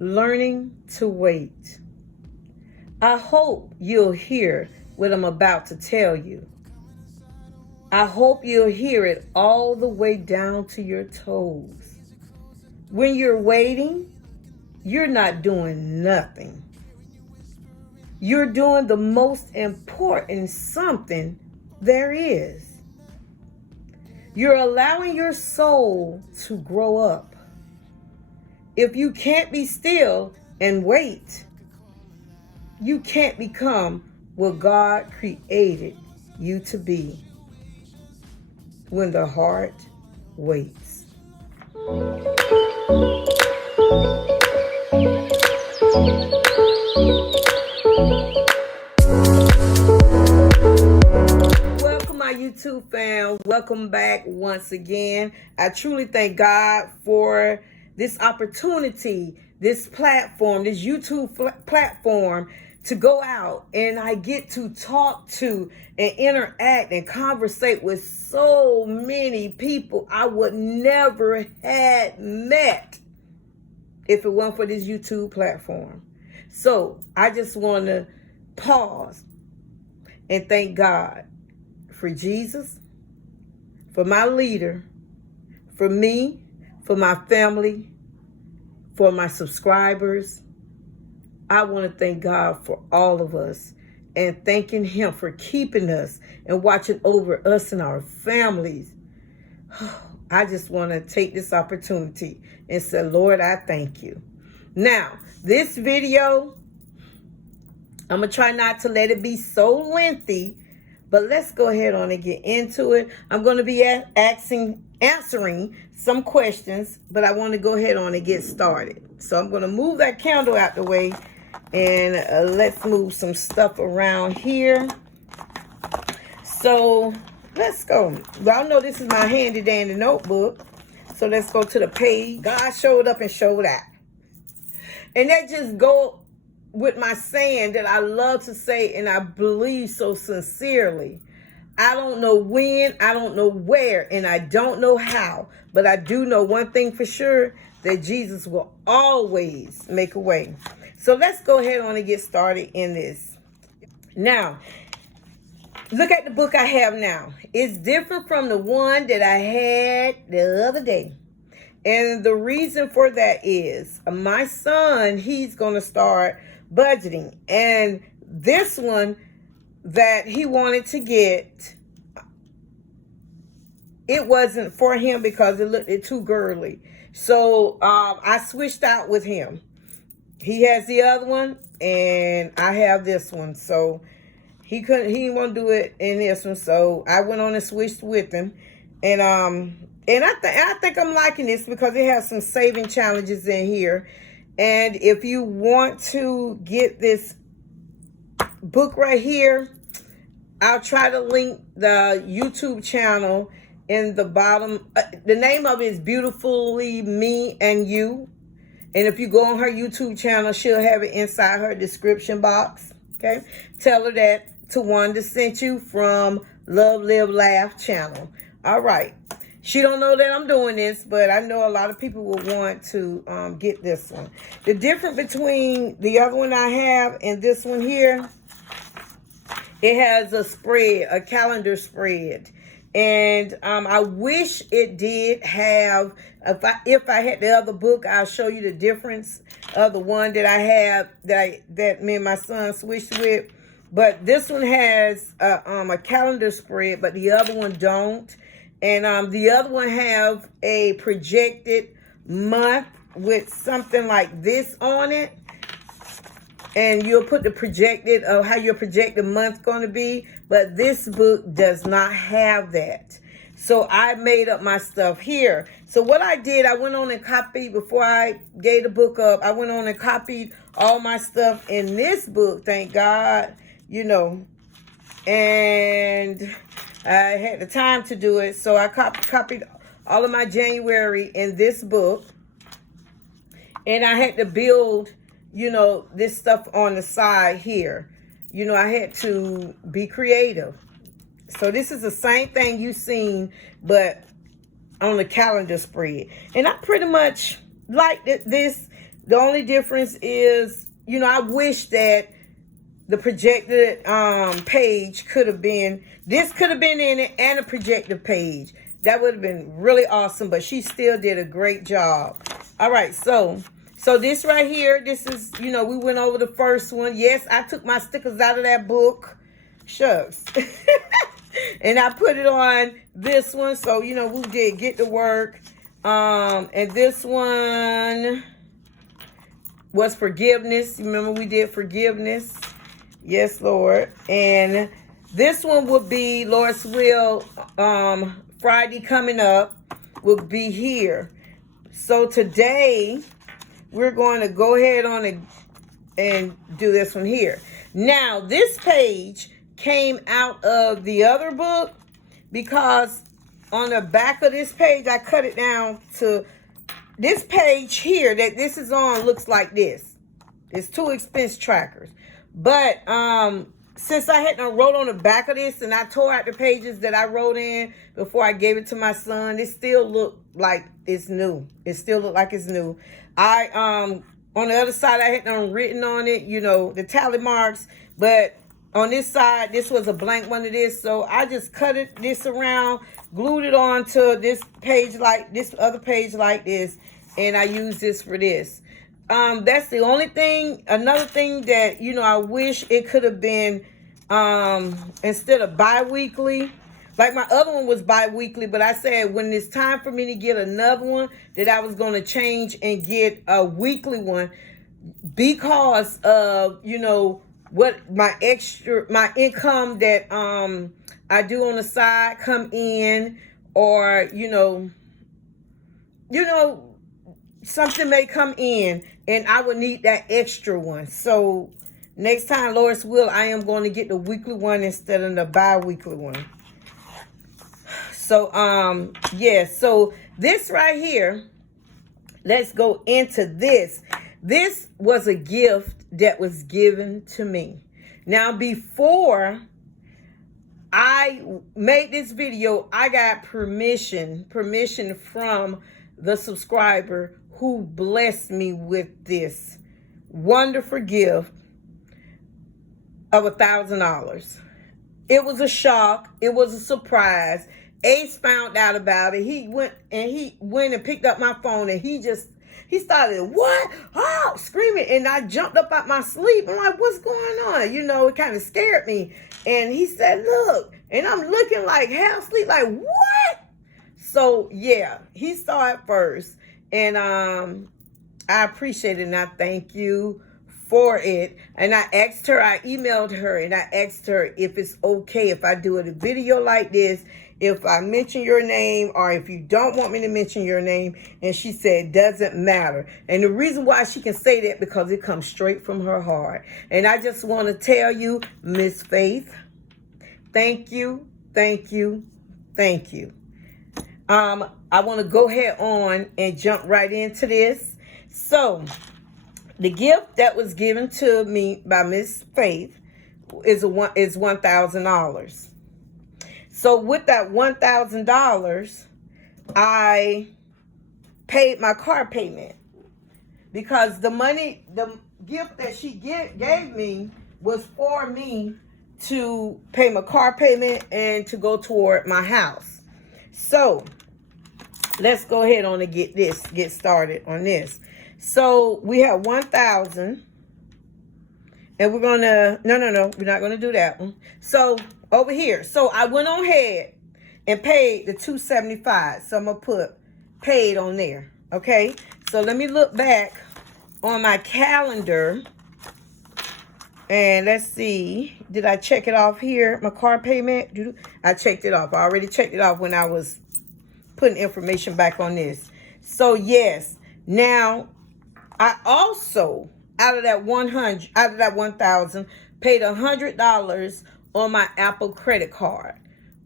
learning to wait. I hope you'll hear what I'm about to tell you. I hope you'll hear it all the way down to your toes. When you're waiting, you're not doing nothing. You're doing the most important something there is. You're allowing your soul to grow up. If you can't be still and wait, you can't become what God created you to be. When the heart waits. Welcome, my YouTube fam. Welcome back once again. I truly thank God for this opportunity, this platform, this YouTube platform to go out and I get to talk to and interact and conversate with so many people I would never had met if it weren't for this YouTube platform. So I just want to pause and thank God for Jesus, for my leader, for me, for my family, for my subscribers. I want to thank God for all of us and thanking Him for keeping us and watching over us and our families. I just want to take this opportunity and say, Lord, I thank you. Now, this video, I'm going to try not to let it be so lengthy, but let's go ahead on and get into it. I'm going to be answering some questions, but I want to go ahead on and get started. So I'm going to move that candle out the way and let's move some stuff around here. So let's go. Y'all know this is my handy dandy notebook. So let's go to the page. God showed up and showed out. And that just go with my saying that I love to say and I believe so sincerely. I don't know when, I don't know where, and I don't know how. But I do know one thing for sure, that Jesus will always make a way. So let's go ahead on and get started in this. Now, look at the book I have now. It's different from the one that I had the other day. And the reason for that is my son, he's going to start budgeting. And this one that he wanted to get, it wasn't for him because it looked too girly. So I switched out with him. He has the other one and I have this one. So he didn't want to do it in this one. So I went on and switched with him. And I think I'm liking this because it has some saving challenges in here. And if you want to get this book right here, I'll try to link the YouTube channel in the bottom. The name of it is Beautifully Me and You. And if you go on her YouTube channel, she'll have it inside her description box. Okay. Tell her that Towanda sent you from Love, Live, Laugh channel. All right. She don't know that I'm doing this, but I know a lot of people will want to get this one. The difference between the other one I have and this one here, it has a spread, a calendar spread. And I wish it did have, if I had the other book, I'll show you the difference of the one that I have that me and my son switched with. But this one has a calendar spread, but the other one don't. And the other one have a projected month with something like this on it. And you'll put the projected of how your projected month going to be. But this book does not have that. So I made up my stuff here. So what I did, I went on and copied, before I gave the book up, I went on and copied all my stuff in this book, thank God, you know. And I had the time to do it. So I copied all of my January in this book. And I had to build, you know, this stuff on the side here. You know, I had to be creative. So this is the same thing you've seen, but on the calendar spread. And I pretty much like this The only difference is, I wish that the projected page could have been, this could have been in it, and a projected page. That would have been really awesome, but she still did a great job. All right, so this right here, this is, we went over the first one. Yes, I took my stickers out of that book. Shucks. And I put it on this one. So, we did Get to Work. And this one was Forgiveness. Remember, we did Forgiveness. Yes, Lord. And this one would be, Lord's will, Friday coming up will be here. So today, we're going to go ahead on and do this one here. Now, this page came out of the other book because on the back of this page, I cut it down to this page here that this is on looks like this. It's 2 expense trackers. But since I hadn't wrote on the back of this and I tore out the pages that I wrote in before I gave it to my son, it still looked like it's new. It still looked like it's new. On the other side, I had written on it, the tally marks, but on this side, this was a blank one of this, so I just cut this around, glued it onto this page like this other page like this, and I use this for this. That's the only thing. Another thing that, I wish it could have been instead of bi-weekly. Like my other one was bi-weekly, but I said when it's time for me to get another one, that I was going to change and get a weekly one because of, what my income that I do on the side come in, or, something may come in and I would need that extra one. So next time, Lord's will, I am going to get the weekly one instead of the bi-weekly one. So, yeah, so this right here, let's go into this. This was a gift that was given to me. Now, before I made this video, I got permission from the subscriber who blessed me with this wonderful gift of $1,000. It was a shock. It was a surprise. Ace found out about it. He went and picked up my phone, and he started, what? Oh, screaming. And I jumped up out my sleep. I'm like, what's going on? It kind of scared me. And he said, look. And I'm looking like half asleep, like, what? So, yeah, he saw it first. And I appreciate it, and I thank you for it. And I emailed her, and I asked her if it's okay if I do a video like this, if I mention your name, or if you don't want me to mention your name. And she said, doesn't matter. And the reason why she can say that, because it comes straight from her heart. And I just want to tell you, Miss Faith, thank you, thank you, thank you. I want to go ahead on and jump right into this. So, the gift that was given to me by Miss Faith is $1,000. So with that $1,000, I paid my car payment, because the gift that she gave me was for me to pay my car payment and to go toward my house. So let's go ahead on and get started on this. So we have 1,000, and we're gonna, no, we're not gonna do that one. So over here, so I went on ahead and paid the $275. So I'm gonna put paid on there. Okay. So let me look back on my calendar, and let's see. Did I check it off here? My car payment. I checked it off. I already checked it off when I was putting information back on this. So yes, now I also out of that 1,000 paid $100 on my Apple credit card.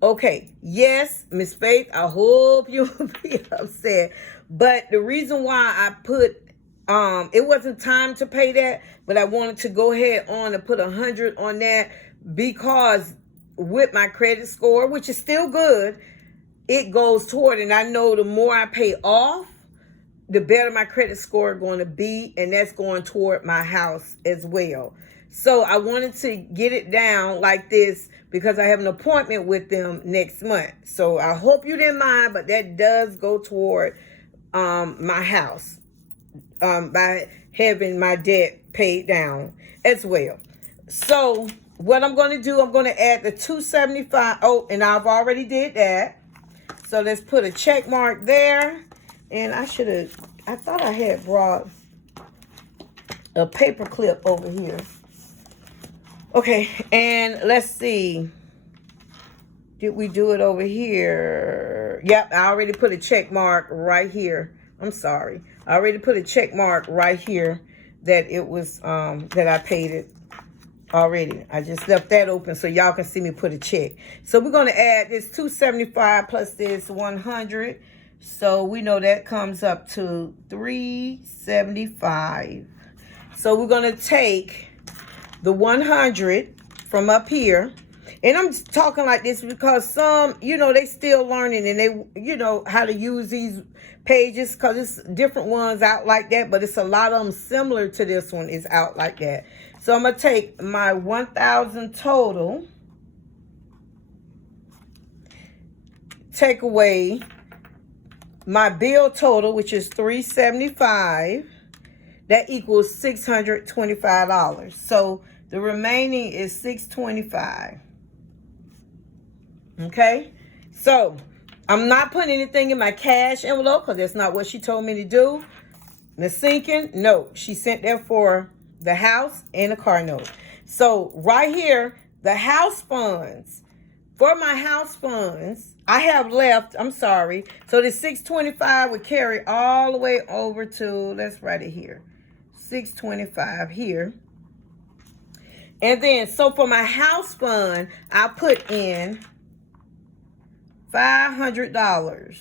Okay, yes, Miss Faith, I hope you will be upset, but the reason why I put it wasn't time to pay that, but I wanted to go ahead on and put 100 on that, because with my credit score, which is still good, it goes toward, and I know the more I pay off, the better my credit score going to be, and that's going toward my house as well. So I wanted to get it down like this because I have an appointment with them next month. So I hope you didn't mind, but that does go toward my house by having my debt paid down as well. So what I'm going to do, I'm going to add the $275. Oh, and I've already did that. So let's put a check mark there. And I thought I had brought a paper clip over here. Okay, and let's see. Did we do it over here? Yep, I already put a check mark right here. I'm sorry. I already put a check mark right here that it was, that I paid it already. I just left that open so y'all can see me put a check. So we're going to add this $275 plus this $100. So we know that comes up to $375. So we're going to take the $100 from up here. And I'm talking like this because some, you know, they still learning and they, you know, how to use these pages because it's different ones out like that. But it's a lot of them similar to this one is out like that. So I'm going to take my 1,000 total. Take away my bill total, which is $375. That equals $625. So the remaining is $625. Okay, so I'm not putting anything in my cash envelope because that's not what she told me to do. Miss Sinking, no, she sent that for the house and the car note. So right here, the house funds. For my house funds, I have left, I'm sorry. So the $625 would carry all the way over to, let's write it here, $625 here. And then, so for my house fund, I put in $500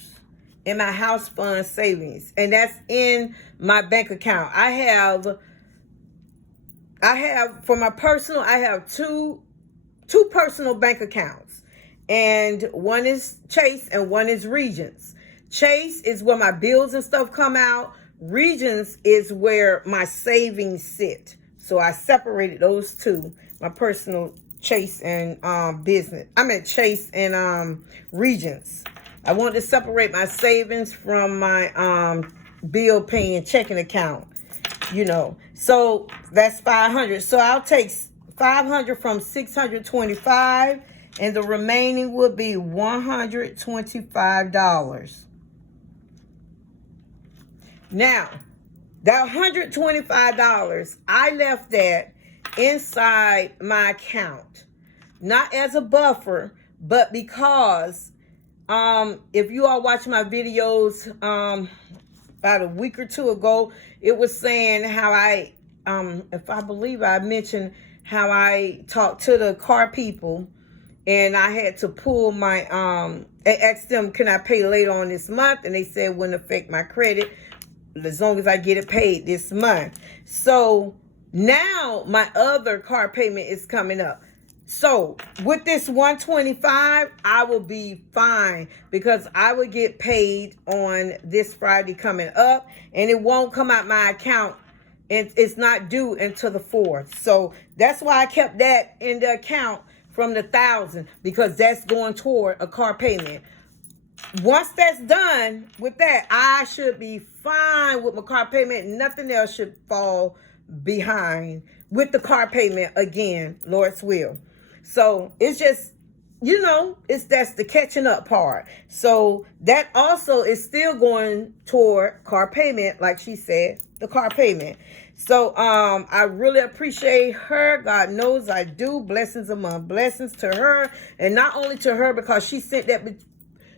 in my house fund savings. And that's in my bank account. I have for my personal, I have two personal bank accounts. And one is Chase and one is Regions. Chase is where my bills and stuff come out. Regions is where my savings sit. So I separated those two, my personal Chase and business. I meant Chase and Regions. I want to separate my savings from my bill paying checking account, you know. So that's $500. So I'll take $500 from $625, and the remaining would be $125. Now, that $125, I left that inside my account, not as a buffer, but because if you all watch my videos about a week or two ago, it was saying how I if I believe I mentioned how I talked to the car people and I had to pull my I asked them, can I pay later on this month? And they said it wouldn't affect my credit as long as I get it paid this month. So now my other car payment is coming up. So with this $125, I will be fine because I will get paid on this Friday coming up, and it won't come out my account, and it's not due until the 4th. So that's why I kept that in the account from the $1,000, because that's going toward a car payment. Once that's done with that, I should be fine with my car payment. Nothing else should fall behind with the car payment again, Lord's will. So it's just, you know, that's the catching up part. So that also is still going toward car payment, like she said, the car payment. So I really appreciate her. God knows I do. Blessings among blessings to her. And not only to her, because she sent that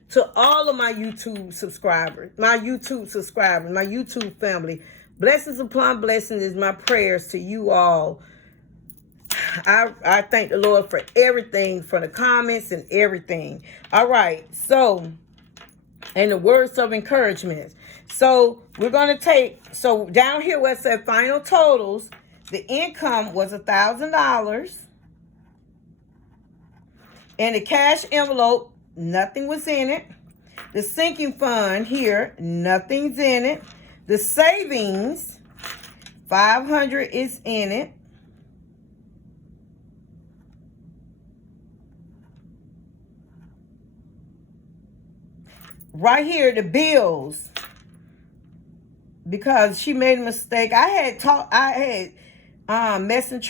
to all of my YouTube subscribers, my YouTube family. Blessings upon blessings is my prayers to you all. I thank the Lord for everything, for the comments and everything. All right. So, and the words of encouragement. So we're going to take, so down here where it said final totals, the income was $1,000. And the cash envelope, nothing was in it. The sinking fund here, nothing's in it. The savings, 500 is in it. Right here, the bills, because she made a mistake. I had message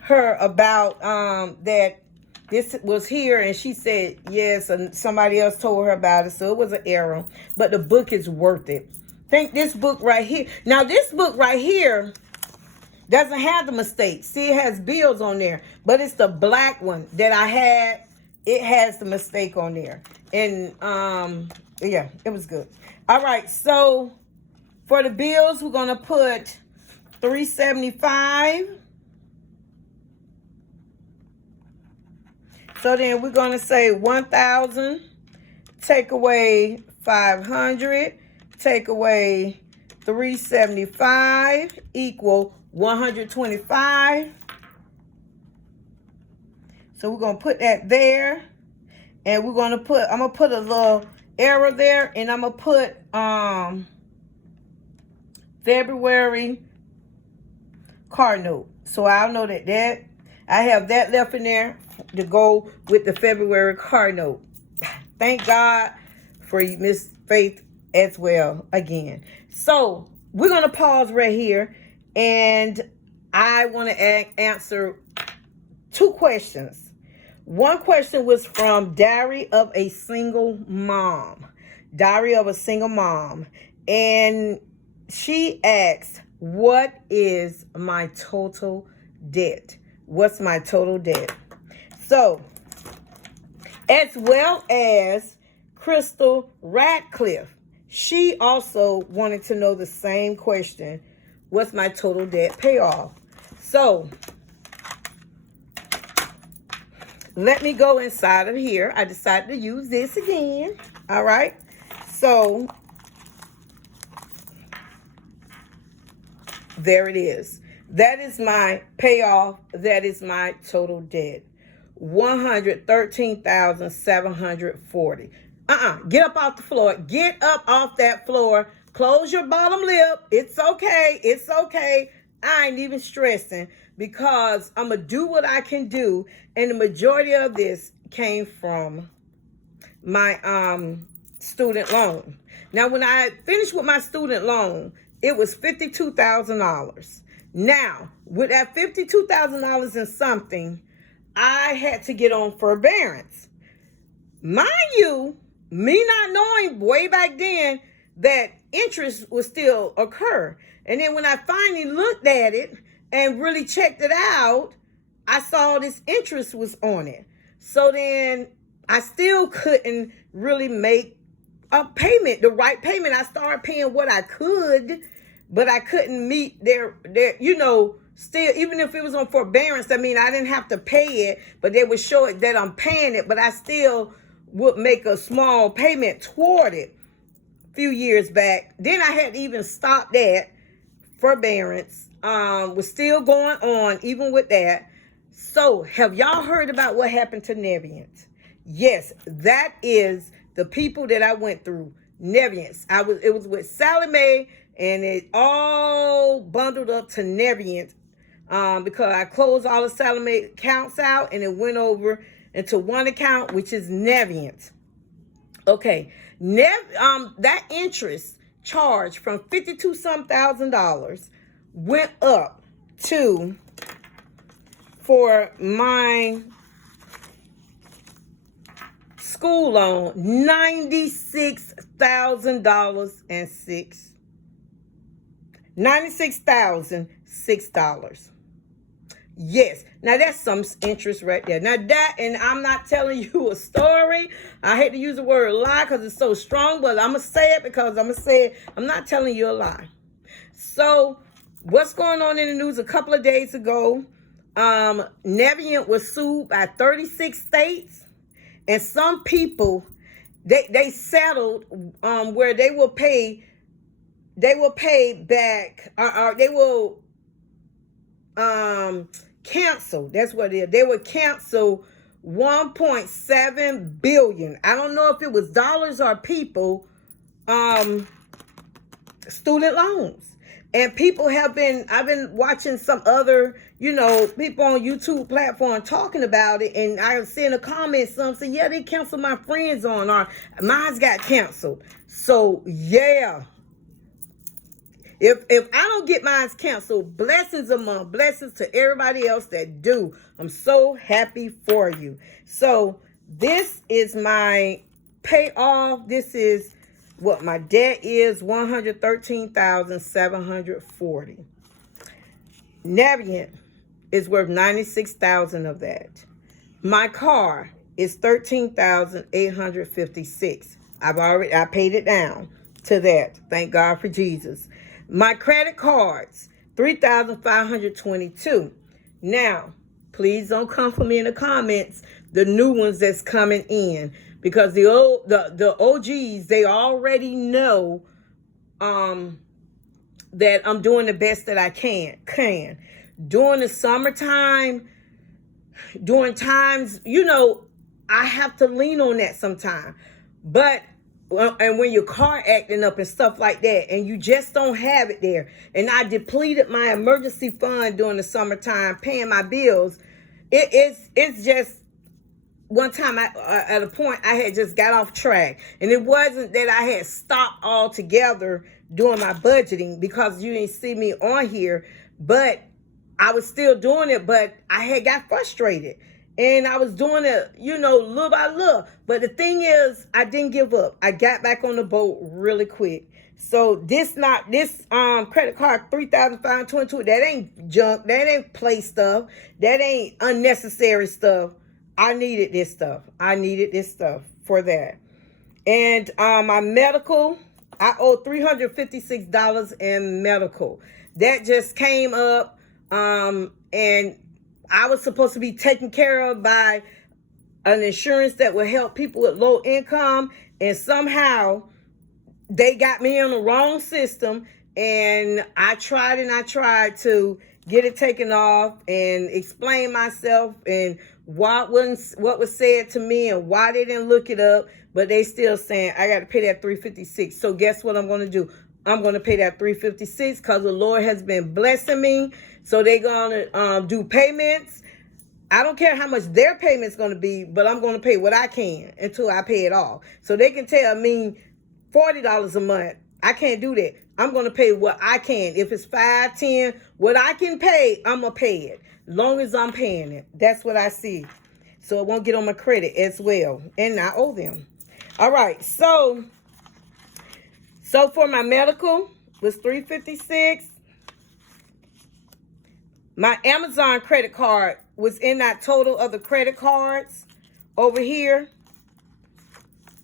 her about that this was here, and she said yes, and somebody else told her about it, so it was an error. But the book is worth it. Think this book right here. Now this book right here doesn't have the mistake. See, it has bills on there, but it's the black one that I had. It has the mistake on there. And yeah, it was good. All right, so for the bills, we're gonna put $375. So then we're gonna say 1,000, take away 500, take away 375 equal 125. So we're going to put that there. And we're going to put, I'm going to put a little error there. And I'm going to put February card note. So I'll know that I have that left in there to go with the February card note. Thank God for Miss Faith as well again. So we're going to pause right here. And I want to answer 2 questions. One question was from Diary of a Single Mom. Diary of a Single Mom. And she asked, what is my total debt? What's my total debt? So, as well as Crystal Radcliffe, she also wanted to know the same question. What's my total debt payoff? So, let me go inside of here. I decided to use this again. All right. So, there it is. That is my payoff. That is my total debt. $113,740. Get up off the floor. Get up off that floor. Close your bottom lip. It's okay. It's okay. I ain't even stressing because I'm going to do what I can do. And the majority of this came from my student loan. Now, when I finished with my student loan, it was $52,000. Now, with that $52,000 and something, I had to get on forbearance. Mind you, me not knowing way back then that interest would still occur. And then when I finally looked at it and really checked it out, I saw this interest was on it. So then I still couldn't really make a payment, the right payment. I started paying what I could, but I couldn't meet their still, even if it was on forbearance, I mean, I didn't have to pay it, but they would show it that I'm paying it, but I still would make a small payment toward it a few years back. Then I had to even stop that. Forbearance was still going on, even with that. So, have y'all heard about what happened to Navient? Yes, that is the people that I went through. Navient. It was with Sally Mae, and it all bundled up to Navient because I closed all the Sally Mae accounts out, and it went over into one account, which is Navient. Okay, that interest charge from $52,000 went up to, for my school loan, $96,006. Yes, now that's some interest right there. Now that, and I'm not telling you a story. I hate to use the word lie because it's so strong, but I'm going to say it because I'm going to say it. I'm not telling you a lie. So what's going on in the news? A couple of days ago, Navient was sued by 36 states, and some people, they settled where they will pay back, they will cancel. That's what it is. They would cancel 1.7 billion. I don't know if it was dollars or people, student loans. And people have been, I've been watching some other, people on YouTube platform talking about it. And I see in the comments, some say, yeah, they canceled my friends on, or mine's got canceled. So, yeah. If I don't get mine canceled, blessings among blessings to everybody else that do. I'm so happy for you. So, this is my payoff. This is what my debt is, $113,740. Navient is worth $96,000 of that. My car is $13,856. I paid it down to that. Thank God for Jesus. My credit cards, $3,522. Now, please don't come for me in the comments, the new ones that's coming in. Because the OGs, they already know that I'm doing the best that I can. During the summertime, during times, I have to lean on that sometime. But, and when your car acting up and stuff like that, and you just don't have it there. And I depleted my emergency fund during the summertime, paying my bills. It's just, one time at a point I had just got off track, and it wasn't that I had stopped altogether doing my budgeting, because you didn't see me on here, but I was still doing it, but I had got frustrated, and I was doing it, little by little. But the thing is, I didn't give up. I got back on the boat really quick. So this credit card, $3,522, that ain't junk, that ain't play stuff, that ain't unnecessary stuff. I needed this stuff. For that. And my medical, I owe $356 in medical. That just came up, and I was supposed to be taken care of by an insurance that will help people with low income, and somehow they got me on the wrong system, and I tried to get it taken off and explain myself and what was said to me and why they didn't look it up, but they still saying I got to pay that $356. So guess what I'm going to do? I'm going to pay that $356 because the Lord has been blessing me. So they're going to do payments. I don't care how much their payment's going to be, but I'm going to pay what I can until I pay it all. So they can tell me $40 a month. I can't do that. I'm going to pay what I can. If it's $5, $10, what I can pay, I'm going to pay it. Long as I'm paying it. That's what I see. So it won't get on my credit as well. And I owe them. All right. So for my medical was $356. My Amazon credit card was in that total of the credit cards over here.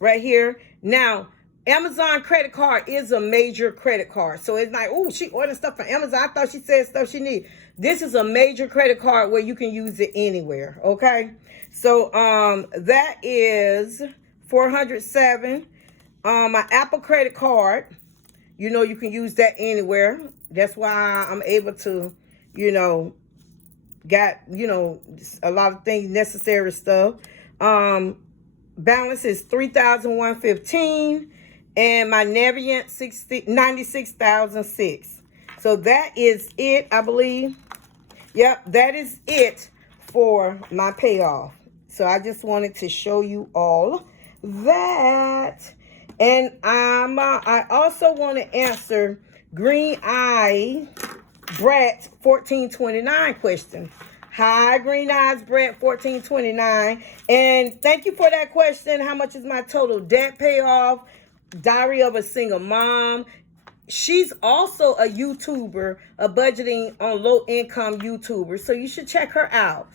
Right here. Now, Amazon credit card is a major credit card. So it's like, oh, she ordered stuff from Amazon. I thought she said stuff she needs. This is a major credit card where you can use it anywhere. Okay. So that is $407. My Apple credit card, you can use that anywhere. That's why I'm able to, got, a lot of things, necessary stuff. Balance is $3,115. And my Navient $96,006. So that is it, I believe. Yep, that is it for my payoff. So I just wanted to show you all that. And I also want to answer Green Eye Brat 1429 question. Hi, Green Eyes Brat 1429. And thank you for that question. How much is my total debt payoff? Diary of a Single Mom. She's also a YouTuber, a budgeting on low income YouTuber. So you should check her out.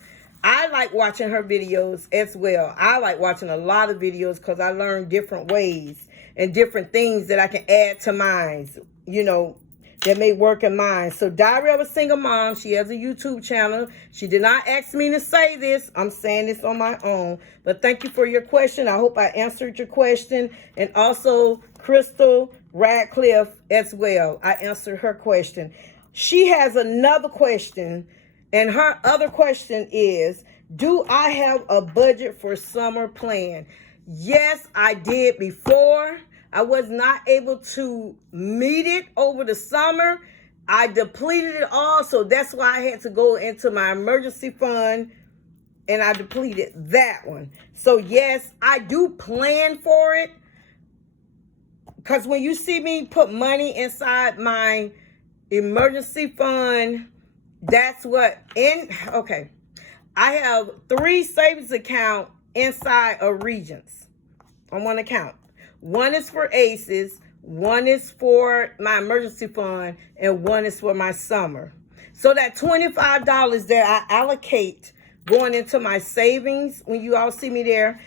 I like watching her videos as well. I like watching a lot of videos because I learn different ways and different things that I can add to mine, that may work in mine. So Diary of a Single Mom, she has a YouTube channel. She did not ask me to say this. I'm saying this on my own. But thank you for your question. I hope I answered your question. And also Crystal Radcliffe as well. I answered her question. She has another question. And her other question is, do I have a budget for summer plan? Yes, I did before. I was not able to meet it over the summer. I depleted it all, so that's why I had to go into my emergency fund, and I depleted that one. So yes, I do plan for it, because when you see me put money inside my emergency fund, that's what okay. I have 3 savings accounts inside of Regions on one account. One is for ACEs, one is for my emergency fund, and one is for my summer. So that $25 that I allocate going into my savings, when you all see me there,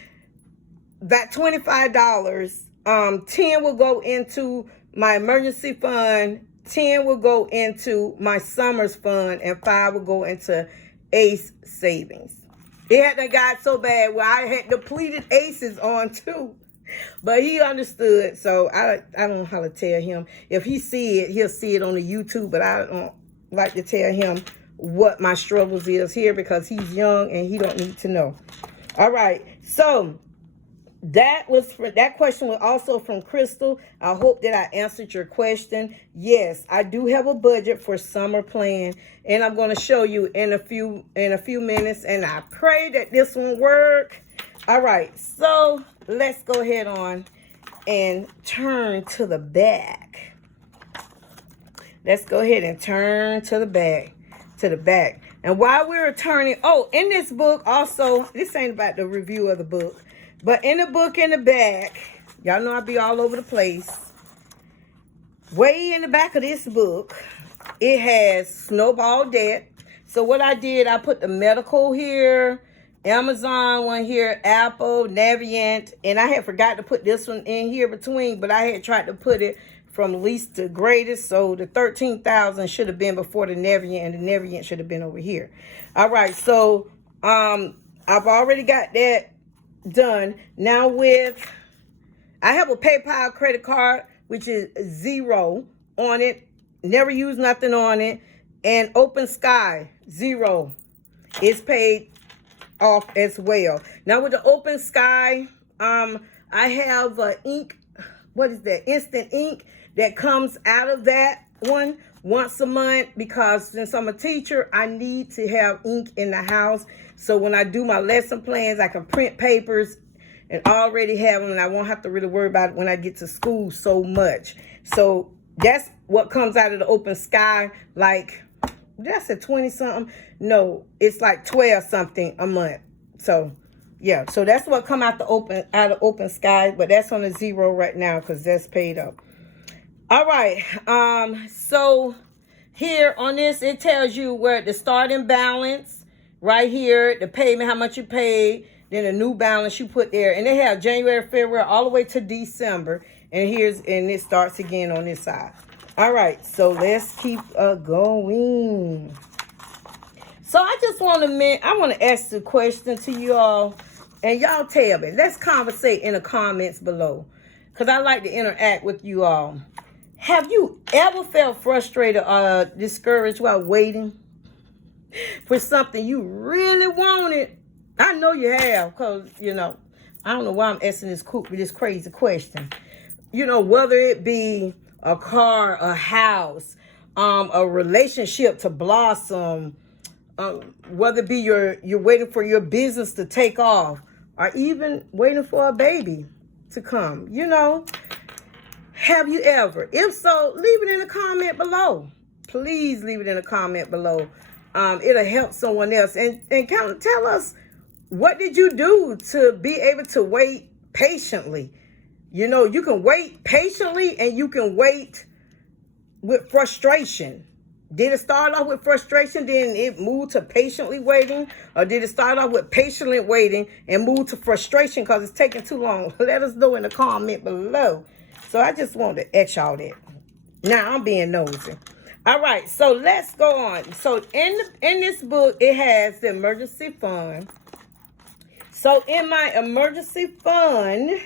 that $25, 10 will go into my emergency fund, 10 will go into my summer's fund, and 5 will go into ACE savings. It hadn't got so bad where I had depleted ACEs on too. But he understood, so I don't know how to tell him. If he see it, he'll see it on the YouTube, but I don't like to tell him what my struggles is here because he's young and he don't need to know. All right, so that question was also from Crystal. I hope that I answered your question. Yes, I do have a budget for summer plan, and I'm going to show you in a few minutes, and I pray that this one work. All right, so let's go ahead on and turn to the back. Let's go ahead and turn to the back. And while we're turning, in this book also, this ain't about the review of the book, but in the book in the back, y'all know I be all over the place. Way in the back of this book, it has snowball debt. So what I did, I put the medical here, Amazon one here, Apple, Navient, and I had forgot to put this one in here between, but I had tried to put it from least to greatest, so the 13,000 should have been before the Navient, and the Navient should have been over here. All right, so I've already got that done. Now I have a PayPal credit card, which is 0 on it, never use nothing on it, and Open Sky, 0, is paid off as well. Now with the Open Sky, I have ink, what is that, instant ink that comes out of that one once a month, because since I'm a teacher, I need to have ink in the house. So when I do my lesson plans, I can print papers and already have them, and I won't have to really worry about it when I get to school so much. So that's what comes out of the Open Sky. Like, that's a 20 something. No, it's like 12 something a month. So yeah, so that's what come out of Open Sky, but that's on a 0 right now because that's paid up. All right, so here on this, it tells you where the starting balance right here, the payment, how much you paid, then the new balance you put there, and they have January, February, all the way to December, and it starts again on this side. All right, so let's keep going. So I just want to ask the question to you all, and y'all tell me. Let's conversate in the comments below, because I like to interact with you all. Have you ever felt frustrated or discouraged while waiting for something you really wanted? I know you have, because, I don't know why I'm asking this crazy question. Whether it be a car, a house, a relationship to blossom, whether it be you're waiting for your business to take off, or even waiting for a baby to come, Have you ever? If so, leave it in the comment below. Please leave it in the comment below. It'll help someone else. And kind of tell us, what did you do to be able to wait patiently? You can wait patiently, and you can wait with frustration. Did it start off with frustration, then it moved to patiently waiting? Or did it start off with patiently waiting and move to frustration because it's taking too long? Let us know in the comment below. So I just wanted to ask y'all that. Now I'm being nosy. All right, so let's go on. So in this book, it has the emergency fund. So in my emergency fund,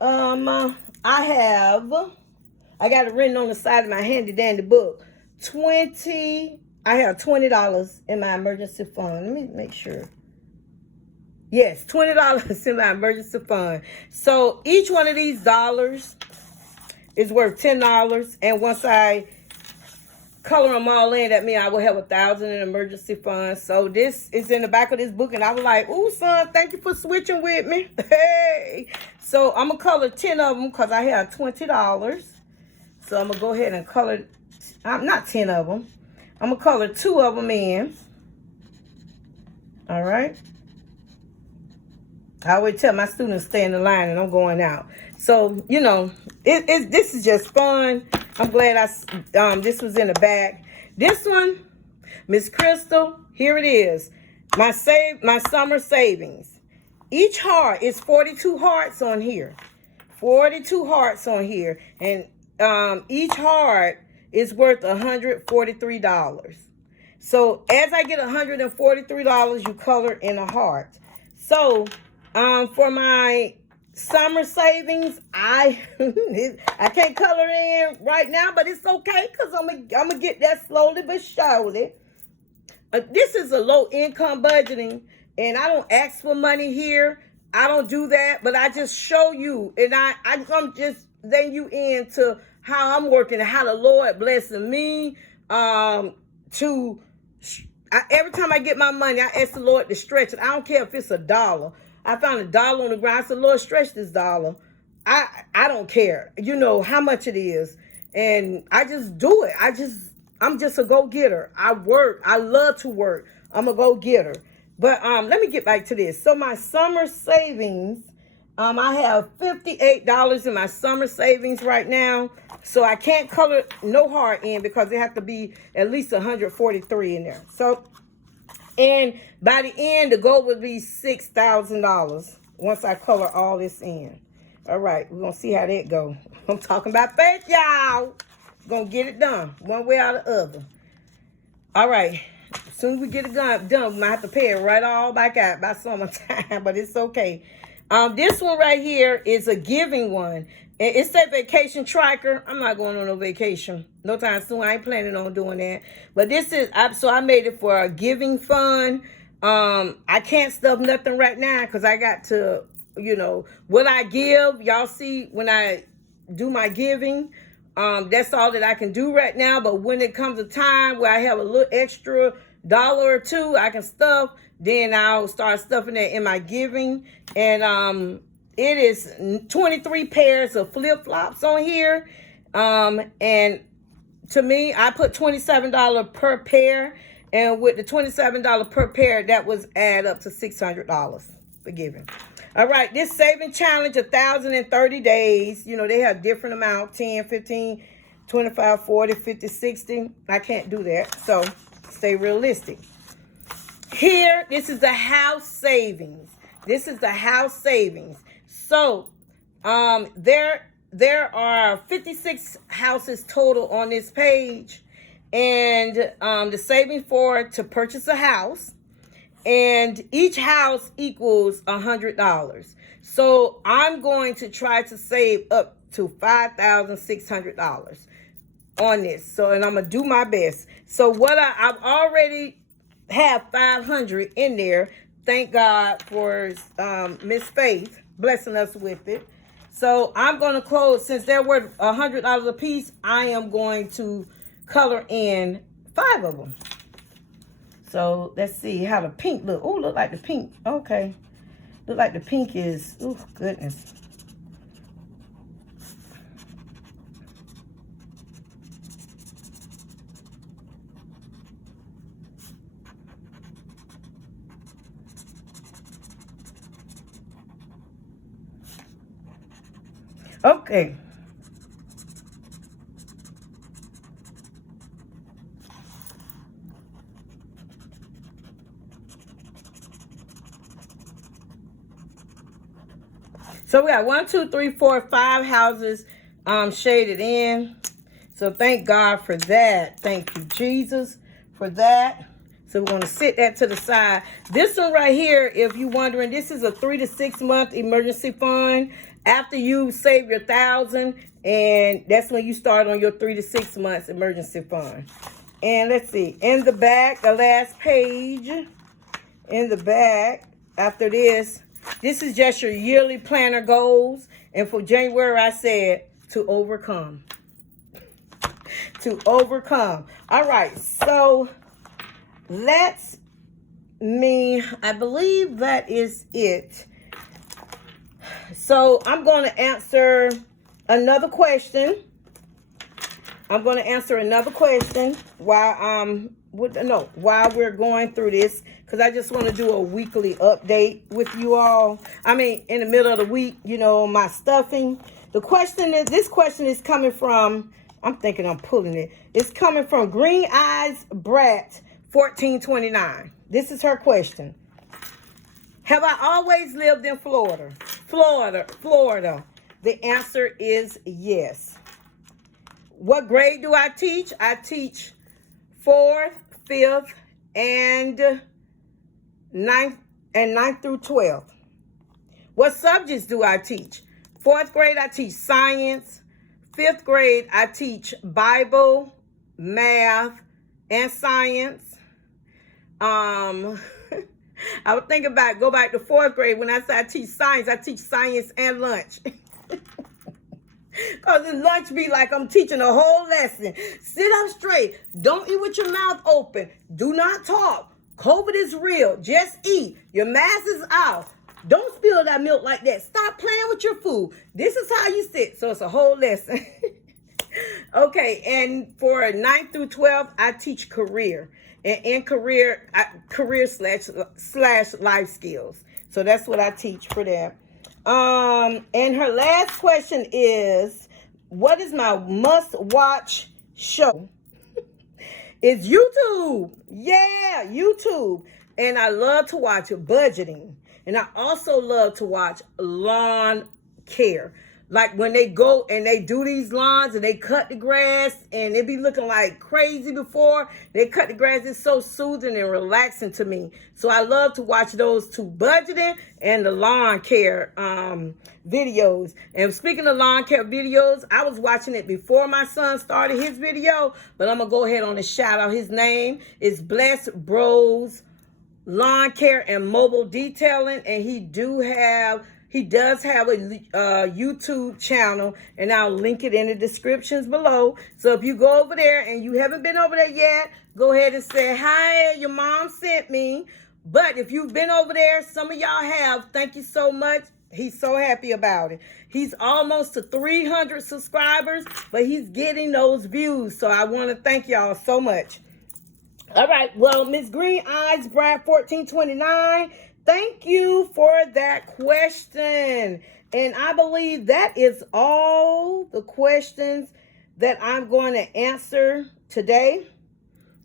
I got it written on the side of my handy dandy book. I have $20 in my emergency fund. Let me make sure. Yes, $20 in my emergency fund. So each one of these dollars is worth $10. And once I color them all in, that means I will have $1,000 in emergency fund. So this is in the back of this book, and I was like, "Ooh, son, thank you for switching with me." Hey, so I'm gonna color 10 of them because I have $20. So I'm gonna go ahead and color. Not 10 of them. I'm gonna color 2 of them in. All right. I always tell my students stay in the line, and I'm going out. So you know, this is just fun. I'm glad this was in the back. This one, Miss Crystal, here it is. My summer savings. Each heart is 42 hearts on here. 42 hearts on here. And each heart is worth $143. So as I get $143, you color in a heart. So for my summer savings, I can't color in right now, but it's okay because I'm gonna get that slowly but surely. This is a low income budgeting, and I don't ask for money here. I don't do that, but I just show you, and I'm just letting you into how I'm working and how the Lord blessing me. Every time I get my money, I ask the Lord to stretch it. I don't care if it's $1. I found $1 on the ground. I said, "Lord, stretch this dollar." I don't care, you know, how much it is. And I just do it. I'm just a go-getter. I work. I love to work. I'm a go-getter. But let me get back to this. So my summer savings, I have $58 in my summer savings right now. So I can't color no heart in because it has to be at least 143 in there. So, and by the end, the goal would be $6,000 once I color all this in. All right, we're going to see how that go. I'm talking about faith, y'all. Going to get it done one way or the other. All right, as soon as we get it done, we might have to pay it right all back out by summertime, but it's okay. This one right here is a giving one. It's a vacation tracker. I'm not going on no vacation no time soon. I ain't planning on doing that. But this is, so I made it for a giving fund. I can't stuff nothing right now because I got to, you know, what I give. Y'all see when I do my giving, that's all that I can do right now. But when it comes a time where I have a little extra $1 or $2 I can stuff, then I'll start stuffing that in my giving. And it is 23 pairs of flip-flops on here. And to me, I put $27 per pair. And with the $27 per pair, that was add up to $600 for giving. All right, this saving challenge, 1,030 days. You know, they have different amounts, 10, 15, 25, 40, 50, 60. I can't do that, so stay realistic. Here, this is the house savings. This is the house savings. So, there are 56 houses total on this page. And the saving to purchase a house. And each house equals $100. So I'm going to try to save up to $5,600 on this. So, and I'm going to do my best. So what I've already have 500 in there. Thank God for Miss Faith blessing us with it. So I'm going to close, since they're worth $100 a piece, I am going to color in 5 of them. So let's see how the pink look. Oh, look like the pink. Okay. Look like the pink is, oh, goodness. Okay. So we got 1, 2, 3, 4, 5 houses shaded in. So thank God for that. Thank you, Jesus, for that. So we're going to sit that to the side. This one right here, if you're wondering, this is a 3 to 6 month emergency fund. After you save your 1,000, and that's when you start on your 3 to 6 months emergency fund. And let's see, in the back, the last page, in the back, after this. This is just your yearly planner goals. And for January, I said to overcome. To overcome. All right, so I believe that is it. So I'm going to answer another question. I'm going to answer another question while we're going through this, because I just want to do a weekly update with you all. I mean, in the middle of the week, you know, my stuffing. This question is coming from, I'm thinking I'm pulling it. It's coming from Green Eyes Brat 1429. This is her question. Have I always lived in Florida? Florida. The answer is yes. What grade do I teach? I teach 4th, 5th, and 9th through 12th. What subjects do I teach? 4th grade, I teach science. 5th grade, I teach Bible, math, and science. I would think about, go back to 4th grade. When I say I teach science and lunch. Because in lunch be like I'm teaching a whole lesson. Sit up straight. Don't eat with your mouth open. Do not talk. COVID is real. Just eat. Your mask is out. Don't spill that milk like that. Stop playing with your food. This is how you sit. So it's a whole lesson. Okay, and for 9th through 12th, I teach career. And in career slash life skills. So that's what I teach for that. And her last question is, what is my must-watch show? It's YouTube. Yeah, YouTube. And I love to watch budgeting. And I also love to watch lawn care. Like when they go and they do these lawns and they cut the grass and it be looking like crazy before they cut the grass. It's so soothing and relaxing to me. So I love to watch those two, budgeting and the lawn care videos. And speaking of lawn care videos, I was watching it before my son started his video, but I'm going to go ahead on and shout out his name. It's Blessed Bros Lawn Care and Mobile Detailing, and he does have a YouTube channel, and I'll link it in the descriptions below. So if you go over there and you haven't been over there yet, go ahead and say, hi, your mom sent me. But if you've been over there, some of y'all have, thank you so much. He's so happy about it. He's almost to 300 subscribers, but he's getting those views. So I want to thank y'all so much. All right, well, Miss Green Eyes Brad 1429, thank you for that question. And I believe that is all the questions that I'm going to answer today.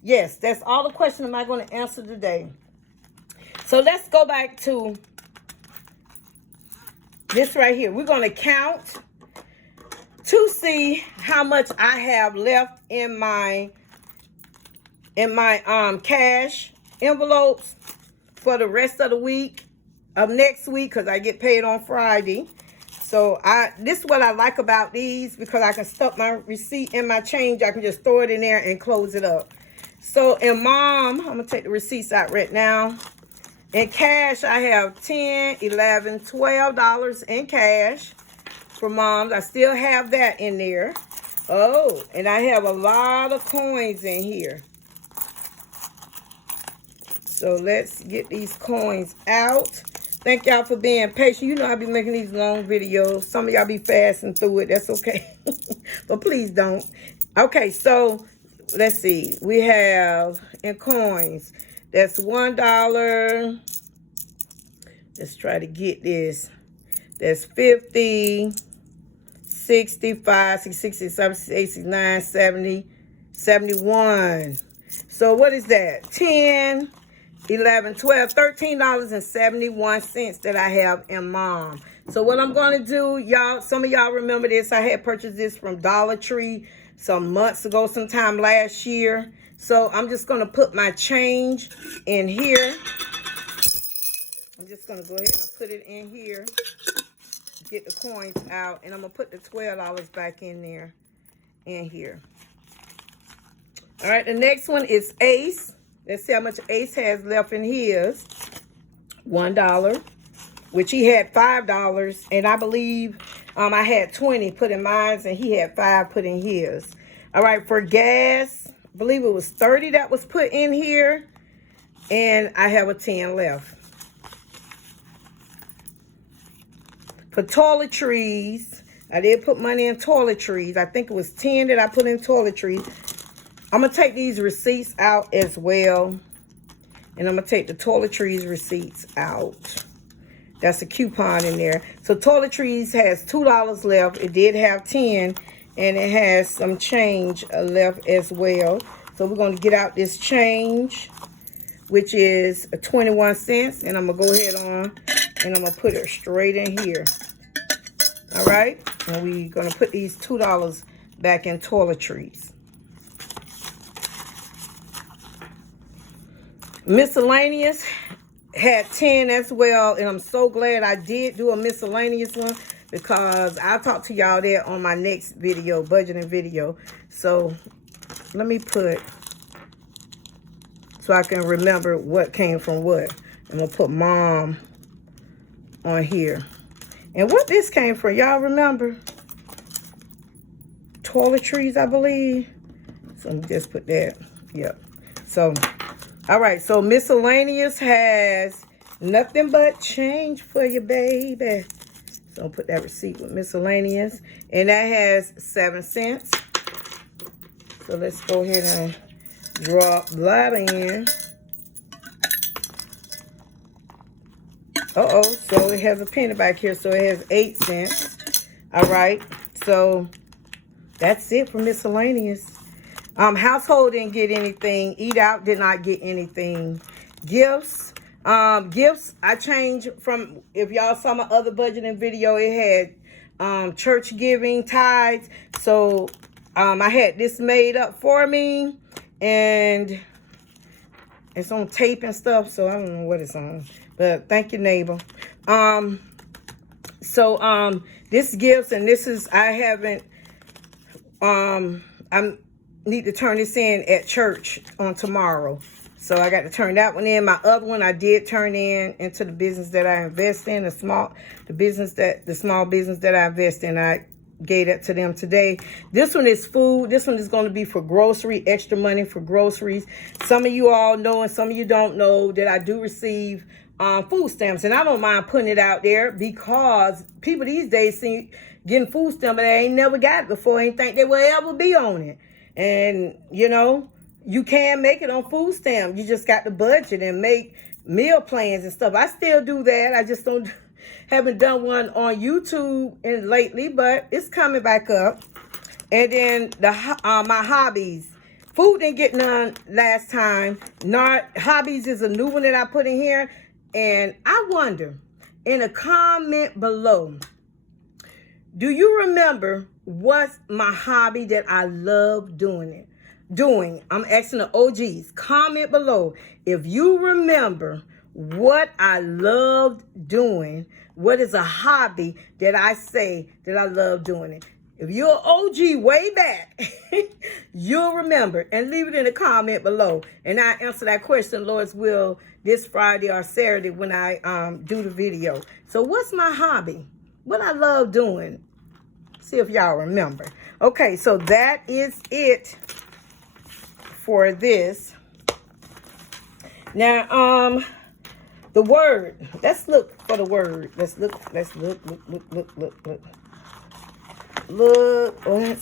Yes, that's all the questions I'm going to answer today. So let's go back to this right here. We're going to count to see how much I have left in my cash envelopes for the rest of the week, of next week, because I get paid on Friday. So this is what I like about these, because I can stuff my receipt in my change. I can just throw it in there and close it up. So in Mom, I'm going to take the receipts out right now. In cash, I have $10, $11, $12 in cash for Moms. I still have that in there. Oh, and I have a lot of coins in here. So let's get these coins out. Thank y'all for being patient. You know I be making these long videos. Some of y'all be fasting through it. That's okay. But please don't. Okay, so let's see. We have in coins. That's $1. Let's try to get this. That's 50, 65, 66, 67, 69, 70, 71. So what is that? 10, 11, 12, $13.71 that I have in Mom. So what I'm going to do, y'all, some of y'all remember this. I had purchased this from Dollar Tree some months ago, sometime last year. So I'm just going to put my change in here. I'm just going to go ahead and put it in here. Get the coins out. And I'm going to put the $12 back in there, in here. All right, the next one is Ace. Let's see how much Ace has left in his. $1, which he had $5, and I believe I had 20 put in mine, and he had 5 put in his. All right, for gas, I believe it was 30 that was put in here, and I have a 10 left. For toiletries, I did put money in toiletries. I think it was 10 that I put in toiletries. I'm going to take these receipts out as well. And I'm going to take the toiletries receipts out. That's a coupon in there. So toiletries has $2 left. It did have 10. And it has some change left as well. So we're going to get out this change, which is 21 cents. And I'm going to go ahead on and I'm going to put it straight in here. All right. And we're going to put these $2 back in toiletries. Miscellaneous had 10 as well, and I'm so glad I did do a miscellaneous one because I'll talk to y'all there on my next video, budgeting video. So let me put, so I can remember what came from what. I'm gonna put mom on here. And what this came from, y'all remember? Toiletries, I believe. So let me just put that, yep. So all right, so miscellaneous has nothing but change for you, baby. So I'll put that receipt with miscellaneous. And that has 7 cents. So let's go ahead and drop that in. Uh-oh, so it has a penny back here, so it has 8 cents. All right, so that's it for miscellaneous. Household didn't get anything. Eat out did not get anything. Gifts. Gifts, I changed from, if y'all saw my other budgeting video, it had church giving, tithes. So I had this made up for me. And it's on tape and stuff. So I don't know what it's on. But thank you, neighbor. This gifts, and this is, I haven't, I'm need to turn this in at church on tomorrow. So I got to turn that one in. My other one I did turn in into the business that I invest in, the small business that I invest in. I gave that to them today. This one is food. This one is going to be for grocery, extra money for groceries. Some of you all know and some of you don't know that I do receive food stamps, and I don't mind putting it out there because people these days see getting food stamps, but they ain't never got it before, ain't think they will ever be on it. And, you know, you can make it on food stamp. You just got to budget and make meal plans and stuff. I still do that. I just haven't done one on YouTube lately, but it's coming back up. And then my hobbies. Food didn't get none last time. Hobbies is a new one that I put in here. And I wonder, in a comment below, do you remember what's my hobby that I love doing? I'm asking the OGs. Comment below if you remember what I loved doing. What is a hobby that I say that I love doing it? If you're an OG way back, you'll remember, and leave it in the comment below. And I answer that question, Lord's will, this Friday or Saturday when I do the video. So what's my hobby? What I love doing? See if y'all remember. Okay, so that is it for this. Now, the word. Let's look for the word. Let's look. Let's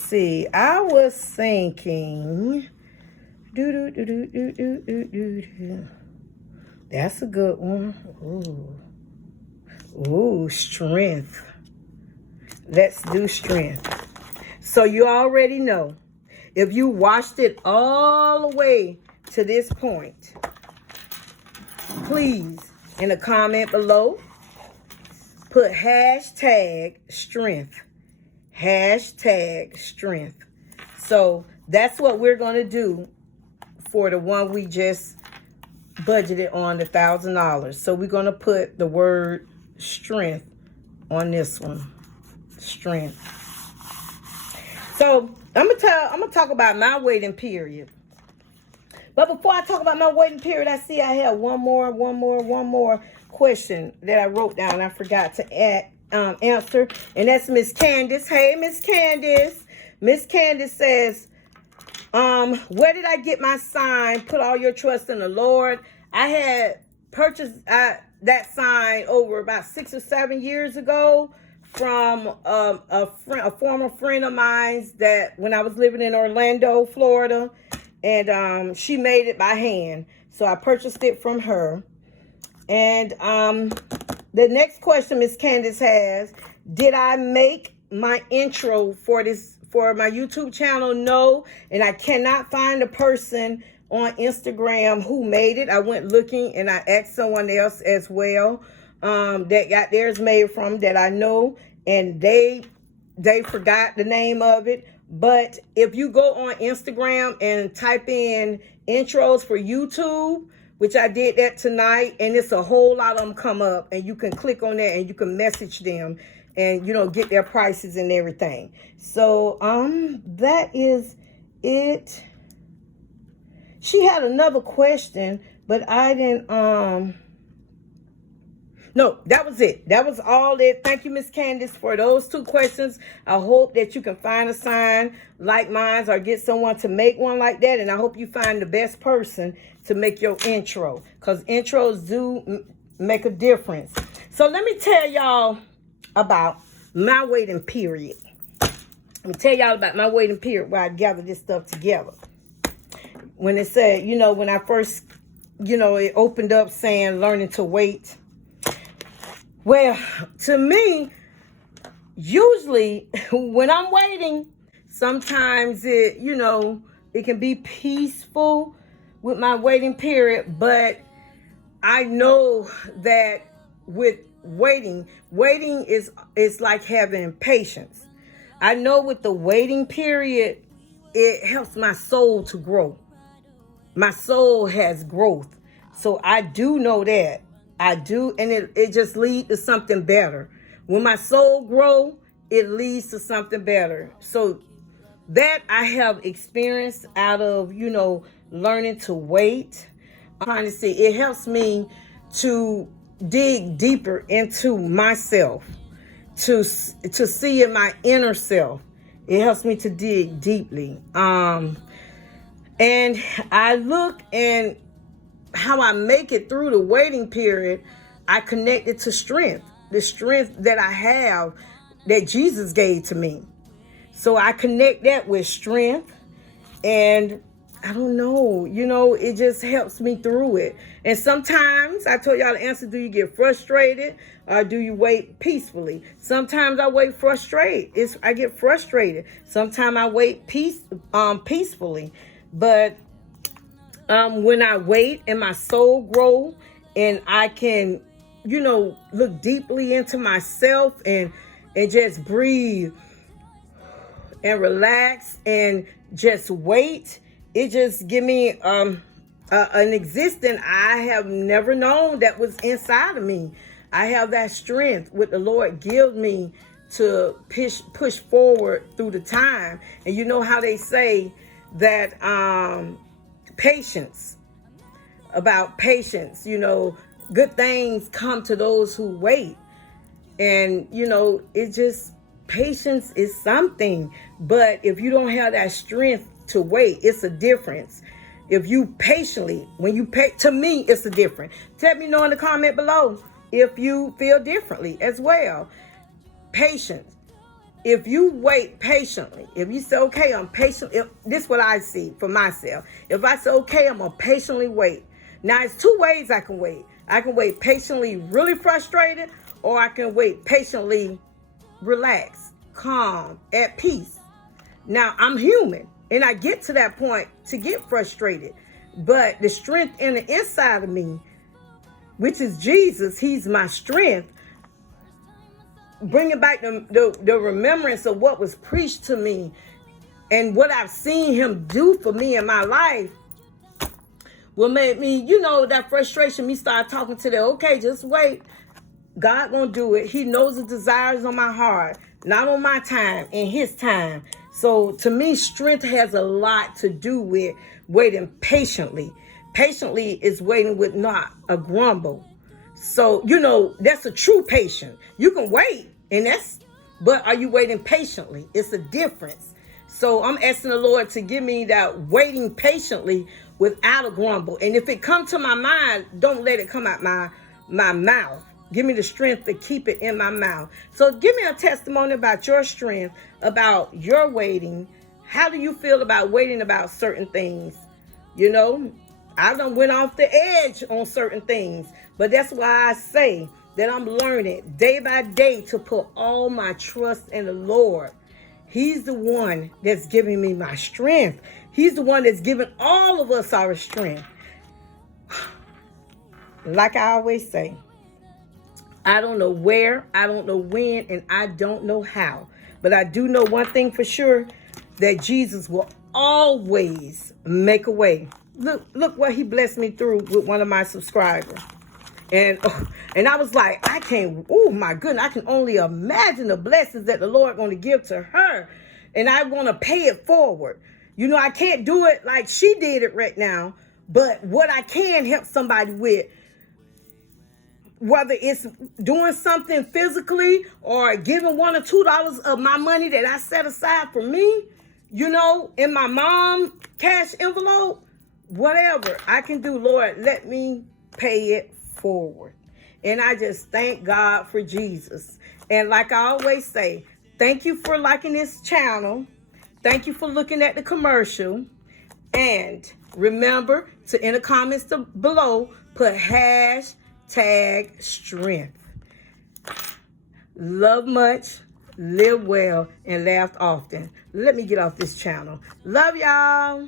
see. I was thinking. That's a good one. Ooh, strength. Let's do strength. So you already know, if you watched it all the way to this point, please, in the comment below, put hashtag strength. Hashtag strength. So that's what we're going to do for the one we just budgeted on, the $1,000. So we're going to put the word strength on this one. Strength. So I'm gonna talk about my waiting period. But before I talk about my waiting period, I see I have one more question that I wrote down. I forgot to answer, and that's Miss Candace. Hey, Miss Candace. Miss Candace says, where did I get my sign? Put all your trust in the Lord. I had purchased that sign over about 6 or 7 years ago from a former friend of mine's that when I was living in Orlando, Florida, and she made it by hand. So I purchased it from her. And the next question Miss Candace has, did I make my intro for my YouTube channel? No, and I cannot find a person on Instagram who made it. I went looking and I asked someone else as well that got theirs made from that I know, and they forgot the name of it. But if you go on Instagram and type in intros for YouTube, which I did that tonight, and it's a whole lot of them come up, and you can click on that and you can message them and, you know, get their prices and everything. So that is it. She had another question, but I didn't no, that was it. That was all it. Thank you, Miss Candace, for those 2 questions. I hope that you can find a sign like mine or get someone to make one like that. And I hope you find the best person to make your intro, because intros do make a difference. So let me tell y'all about my waiting period. Let me tell y'all about my waiting period where I gather this stuff together. When it said, you know, when I first, you know, it opened up saying learning to wait. Well, to me, usually when I'm waiting, sometimes it, you know, it can be peaceful with my waiting period, but I know that with waiting is like having patience. I know with the waiting period, it helps my soul to grow. My soul has growth. So I do know that. I do, and it just leads to something better. When my soul grow, it leads to something better. So that I have experienced out of, you know, learning to wait. I'm trying to see, it helps me to dig deeper into myself, to see in my inner self. It helps me to dig deeply. And I look and how I make it through the waiting period, I connect it to strength, the strength that I have that Jesus gave to me. So I connect that with strength, and I don't know, you know, it just helps me through it. And sometimes, I told y'all the answer, do you get frustrated or do you wait peacefully? Sometimes I wait frustrated. I get frustrated. Sometimes I wait peacefully. But when I wait and my soul grow and I can, you know, look deeply into myself and just breathe and relax and just wait, it just give me an existence I have never known that was inside of me. I have that strength what the Lord gives me to push forward through the time. And you know how they say that patience, you know, good things come to those who wait. And, you know, it just, patience is something. But if you don't have that strength to wait, it's a difference. If you patiently, when you pay, to me, it's a difference. Let me know in the comment below if you feel differently as well. Patience. If you wait patiently, if you say, okay, I'm patient, this is what I see for myself. If I say, okay, I'm going to patiently wait. Now, it's 2 ways I can wait. I can wait patiently, really frustrated, or I can wait patiently, relaxed, calm, at peace. Now, I'm human, and I get to that point to get frustrated. But the strength in the inside of me, which is Jesus, he's my strength, bringing back the remembrance of what was preached to me and what I've seen him do for me in my life will make me, you know, that frustration, me start talking to them, okay, just wait. God gonna do it. He knows the desires on my heart, not on my time, in his time. So to me, strength has a lot to do with waiting patiently. Patiently is waiting with not a grumble. So, you know, that's a true patient. You can wait, but are you waiting patiently? It's a difference. So I'm asking the Lord to give me that waiting patiently without a grumble. And if it come to my mind, don't let it come out my mouth. Give me the strength to keep it in my mouth. So give me a testimony about your strength, about your waiting. How do you feel about waiting about certain things? You know, I done went off the edge on certain things, but that's why I say that I'm learning day by day to put all my trust in the Lord. He's the one that's giving me my strength. He's the one that's giving all of us our strength. Like I always say, I don't know where, I don't know when, and I don't know how. But I do know one thing for sure, that Jesus will always make a way. Look what he blessed me through with one of my subscribers. And I was like, oh my goodness, I can only imagine the blessings that the Lord going to give to her. And I want to pay it forward. You know, I can't do it like she did it right now. But what I can help somebody with, whether it's doing something physically or giving $1 or $2 of my money that I set aside for me, you know, in my mom cash envelope, whatever I can do, Lord, let me pay it forward. And I just thank God for Jesus. And like I always say, thank you for liking this channel. Thank you for looking at the commercial. And remember to, in the comments below, put #strength. Love much, live well, and laugh often. Let me get off this channel. Love y'all.